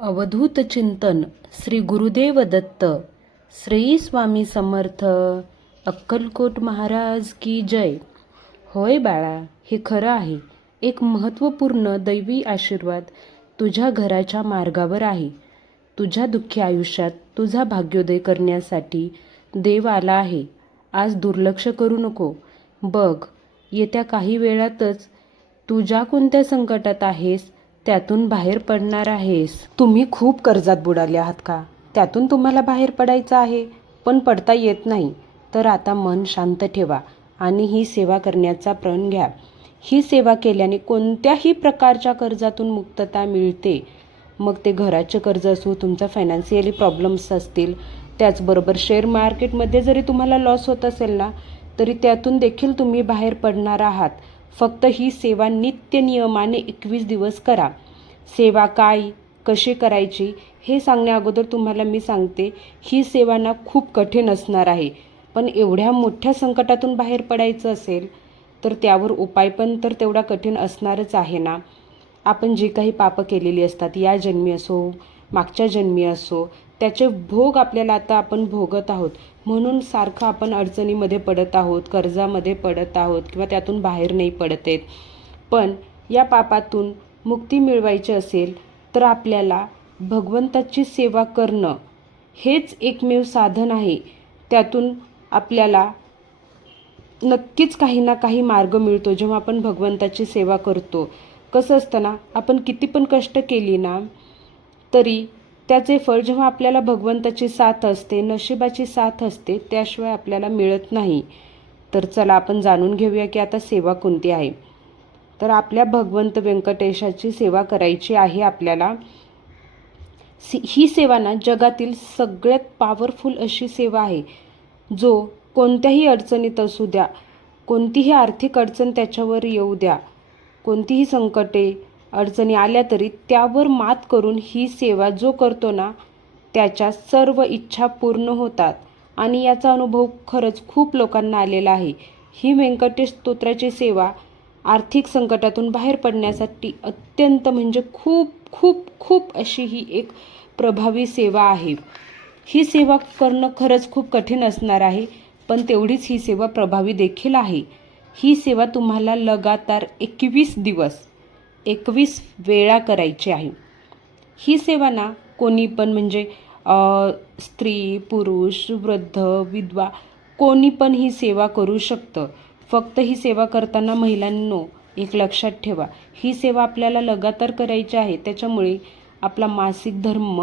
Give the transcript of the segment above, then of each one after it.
अवधूत चिंतन श्री गुरुदेव दत्त. श्री स्वामी समर्थ. अक्कलकोट महाराज की जय. होय बाळा हे खरं आहे. एक महत्त्वपूर्ण दैवी आशीर्वाद तुझ्या घराच्या मार्गावर आहे. तुझ्या दुःखी आयुष्यात तुझा भाग्योदय करण्यासाठी देव आला आहे. आज दुर्लक्ष करू नको. बघ येत्या काही वेळातच तू ज्या कोणत्या संकटात आहेस त्यातून बाहेर पडणार आहेस. तुम्ही खूप कर्जात बुडाले आहात का? त्यातून तुम्हाला बाहेर पडायचं आहे. पण पडता येत नाही. तर आता मन शांत ठेवा आणि ही सेवा करण्याचा प्रण घ्या. ही सेवा केल्याने कोणत्याही प्रकारच्या कर्जातून मुक्तता मिळते. मग ते घराचे कर्ज असो तुमचा फायनान्शियली प्रॉब्लेम्स असतील. त्याचबरोबर शेअर मार्केटमध्ये जरी तुम्हाला लॉस होत असेल ना तरी त्यातून देखील तुम्ही बाहेर पडणार आहात. फक्त ही सेवा नित्य नियमाने एकवीस दिवस करा. सेवा काय कशी करायची हे सांगण्या अगोदर तुम्हाला मी सांगते ही सेवा ना खूप कठीण असणार आहे. पण एवढ्या मोठ्या संकटातून बाहेर पडायचं असेल तर त्यावर उपाय पण तर तेवढा कठीण असणारच आहे ना. आपण जी काही पापं केलेली असतात या जन्मी असो मागच्या जन्मी असो त्याचे भोग आपल्याला आता आपण भोगत आहोत. म्हणून सारखं आपण अडचणीमध्ये पडत आहोत कर्जामध्ये पडत आहोत किंवा त्यातून बाहेर नाही पडत आहेत पण या पापातून मुक्ती मिळवायची असेल तर आपल्याला भगवंताची सेवा करणं हेच एकमेव साधन आहे. त्यातून आपल्याला नक्कीच काही ना काही मार्ग मिळतो जेव्हा आपण भगवंताची सेवा करतो. कसं असतं ना आपण किती पण कष्ट केली ना तरी त्याचे फळ जेव्हा आपल्याला भगवंताची साथ असते नशिबाची साथ असते त्याशिवाय आपल्याला मिळत नाही. तर चला आपण जाणून घेऊया की आता सेवा कोणती आहे. तर आपल्या भगवंत व्यंकटेशाची सेवा करायची आहे आपल्याला. सी ही सेवा ना जगातील सगळ्यात पॉवरफुल अशी सेवा आहे. जो कोणत्याही अडचणीत असू द्या कोणतीही आर्थिक अडचण त्याच्यावर येऊ द्या कोणतीही संकटे अडचणी आल्या तरी त्यावर मात करून ही सेवा जो करतो ना त्याच्या सर्व इच्छा पूर्ण होतात. आणि याचा अनुभव खरंच खूप लोकांना आलेला आहे. ही व्यंकटेश स्तोत्राची सेवा आर्थिक संकटातून बाहेर पडण्यासाठी अत्यंत म्हणजे खूप खूप खूप अशी ही एक प्रभावी सेवा आहे. ही सेवा करणं खरंच खूप कठीण असणार आहे पण तेवढीच ही सेवा प्रभावी देखील आहे. ही सेवा तुम्हाला लगातार एकवीस दिवस एकवीस वेळा करायची आहे. ही सेवा ना कोणी पण म्हणजे स्त्री पुरुष वृद्ध विधवा कोणी पण ही सेवा करू शकतं. फक्त ही सेवा करताना महिलांनो एक लक्षात ठेवा. ही सेवा आपल्याला लगातार करायची आहे. त्याच्यामुळे आपला मासिक धर्म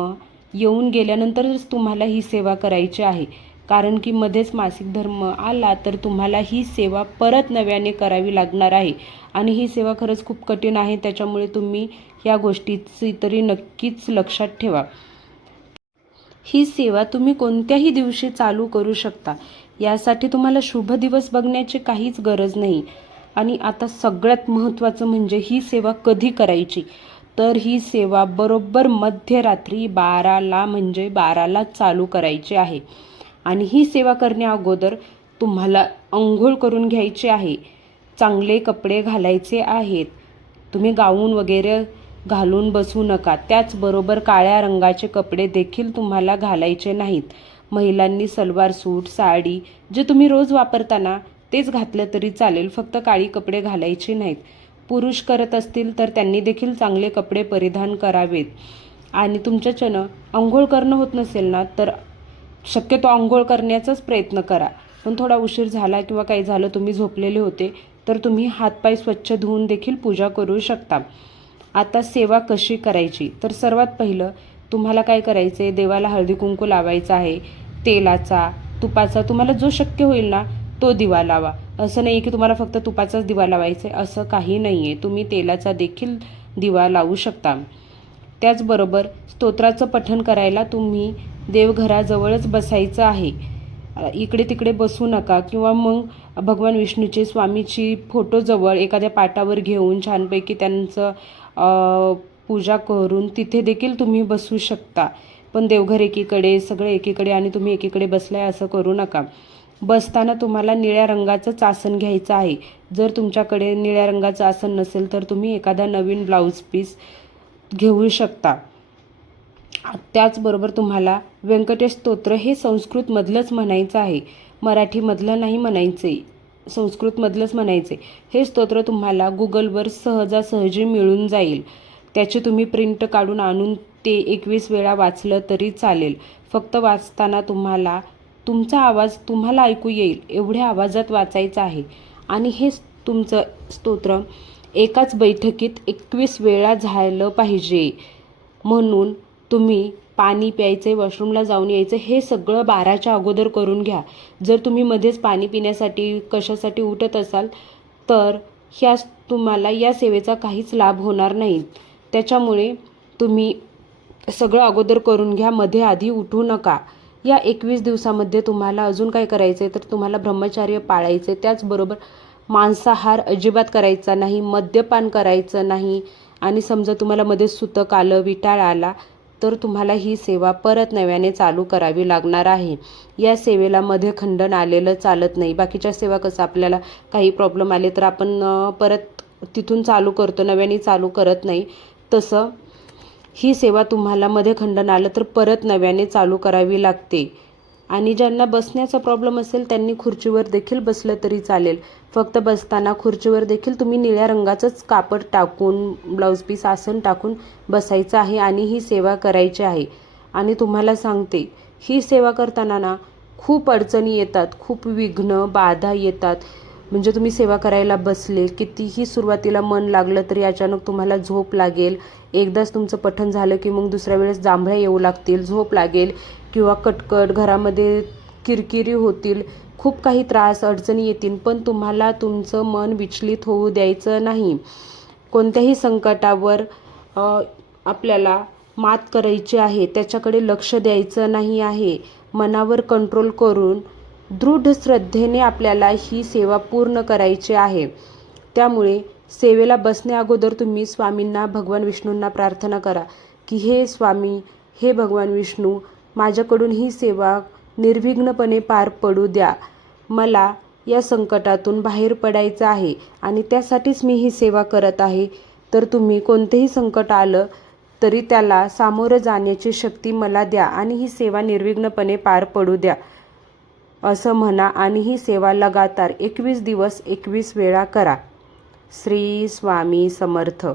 येऊन गेल्यानंतरच तुम्हाला ही सेवा करायची आहे. कारण की मध्येच मासिक धर्म आला तर तुम्हाला ही सेवा परत नव्याने करावी लागणार आहे. आणि ही सेवा खरंच खूप कठीण आहे त्याच्यामुळे तुम्ही या गोष्टीची तरी नक्कीच लक्षात ठेवा. ही सेवा तुम्ही कोणत्याही दिवशी चालू करू शकता. यासाठी तुम्हाला शुभ दिवस बघण्याची काहीच गरज नाही. आणि आता सगळ्यात महत्त्वाचं म्हणजे ही सेवा कधी करायची? तर ही सेवा बरोबर मध्यरात्री बाराला म्हणजे बाराला चालू करायची आहे. आणि ही सेवा करण्या अगोदर तुम्हाला अंघोळ करून घ्यायची आहे. चांगले कपडे घालायचे आहेत. तुम्ही गाऊन वगैरे घालून बसू नका. त्याचबरोबर काळ्या रंगाचे कपडे देखील तुम्हाला घालायचे नाहीत. महिलांनी सलवार सूट साडी जे तुम्ही रोज वापरता ना तेच घातलं तरी चालेल. फक्त काळी कपडे घालायचे नाहीत. पुरुष करत असतील तर त्यांनी देखील चांगले कपडे परिधान करावेत. आणि तुमच्याच्यानं आंघोळ करणं होत नसेल ना तर शक्यतो आंघोळ करण्याचाच प्रयत्न करा. पण थोडा उशीर झाला किंवा काही झालं तुम्ही झोपलेले होते तर तुम्ही हातपाय स्वच्छ धुवून देखील पूजा करू शकता. आता सेवा कशी करायची? तर सर्वात पहिलं तुम्हाला काय करायचं आहे देवाला हळदी कुंकू लावायचा आहे तेलाचा तुपाचा तुम्हाला जो शक्य होईल ना तो दिवा लावा. असं नाही की तुम्हाला फक्त तुपाचाच दिवा लावायचा आहे असं काही नाही आहे तुम्ही तेलाचा देखील दिवा लावू शकता. त्याचबरोबर स्तोत्राचं पठण करायला तुम्ही देवघराजवळच बसायचं आहे. इकडे तिकडे बसू नका किंवा मग भगवान विष्णूचे स्वामीची फोटोजवळ एखाद्या पाटावर घेऊन छानपैकी त्यांचं पूजा करून तिथे देखील तुम्ही बसू शकता. पण देवघर एकीकडे सगळं एकीकडे आणि तुम्ही एकीकडे बसलाय असं करू नका. बसताना तुम्हाला निळ्या रंगाचंच आसन घ्यायचं आहे. जर तुमच्याकडे निळ्या रंगाचं आसन नसेल तर तुम्ही एखादा नवीन ब्लाऊज पीस घेऊ शकता. त्याचबरोबर तुम्हाला व्यंकटेश स्तोत्र हे संस्कृतमधलंच म्हणायचं आहे. मराठीमधलं नाही म्हणायचे. संस्कृतमधलंच म्हणायचे. हे स्तोत्र तुम्हाला गुगलवर सहजासहजी मिळून जाईल. त्याची तुम्ही प्रिंट काढून आणून ते एकवीस वेळा वाचलं तरी चालेल. फक्त वाचताना तुम्हाला तुमचा आवाज तुम्हाला ऐकू येईल एवढ्या आवाजात वाचायचं आहे. आणि हे तुमचं स्तोत्र एकाच बैठकीत एकवीस वेळा झालं पाहिजे. म्हणून तुम्ही पाणी प्यायचे वॉशरूमला जाऊन यायचं हे सगळं बाराच्या अगोदर करून घ्या. जर तुम्ही मध्येच पाणी पिण्यासाठी कशासाठी उठत असाल तर ह्या तुम्हाला या सेवेचा काहीच लाभ होणार नाही. त्याच्यामुळे तुम्ही सगळं अगोदर करून घ्या मध्ये आधी उठू नका. या एकवीस दिवसामध्ये तुम्हाला अजून काय करायचं आहे तर तुम्हाला ब्रह्मचार्य पाळायचे त्याचबरोबर मांसाहार अजिबात करायचा नाही मद्यपान करायचं नाही. आणि समजा तुम्हाला मध्ये सुतक आलं विटाळ आला तर तुम्हाला ही सेवा परत नव्याने चालू करावी लागणार आहे. या सेवेला मध्ये खंडन आलेलं चालत नाही. बाकीच्या सेवा कसं आपल्याला काही प्रॉब्लेम आले तर आपण परत तिथून चालू करतो. नव्याने चालू करत नाही. तसं ही सेवा तुम्हाला मध्ये खंडन आलं तर परत नव्याने चालू करावी लागते. आणि ज्यांना बसण्याचा प्रॉब्लेम असेल त्यांनी खुर्चीवर देखील बसलं तरी चालेल. फक्त बसताना खुर्चीवर देखील तुम्ही निळ्या रंगाचंच कापड टाकून ब्लाऊज पीस आसन टाकून बसायचं आहे आणि ही सेवा करायची आहे. आणि तुम्हाला सांगते ही सेवा करताना ना खूप अडचणी येतात खूप विघ्न बाधा येतात. म्हणजे तुम्ही सेवा करायला बसले कितीही सुरुवातीला मन लागलं तरी अचानक तुम्हाला झोप लागेल एकदाच तुमचं पठण झालं की मग दुसऱ्या वेळेस जांभळ्या येऊ लागतील झोप लागेल किंवा कटकट घरामध्ये किरकिरी होतील खूप काही त्रास अडचणी येतील पण तुम्हाला तुमचं मन विचलित होऊ द्यायचं नाही. कोणत्याही संकटावर आपल्याला मात करायची आहे त्याच्याकडे लक्ष द्यायचं नाही आहे. मनावर कंट्रोल करून दृढ श्रद्धेने आपल्याला ही सेवा पूर्ण करायची आहे. त्यामुळे सेवेला बसण्या अगोदर तुम्ही स्वामींना भगवान विष्णूंना प्रार्थना करा की हे स्वामी हे भगवान विष्णू माझ्याकडून ही सेवा निर्विघ्नपणे पार पडू द्या. मला या संकटातून बाहेर पडायचं आहे आणि त्यासाठीच मी ही सेवा करत आहे. तर तुम्ही कोणतेही संकट आलं तरी त्याला सामोरं जाण्याची शक्ती मला द्या आणि ही सेवा निर्विघ्नपणे पार पडू द्या. असं म्हणा आणि ही सेवा लगातार एकवीस दिवस एकवीस वेळा करा. श्री स्वामी समर्थ.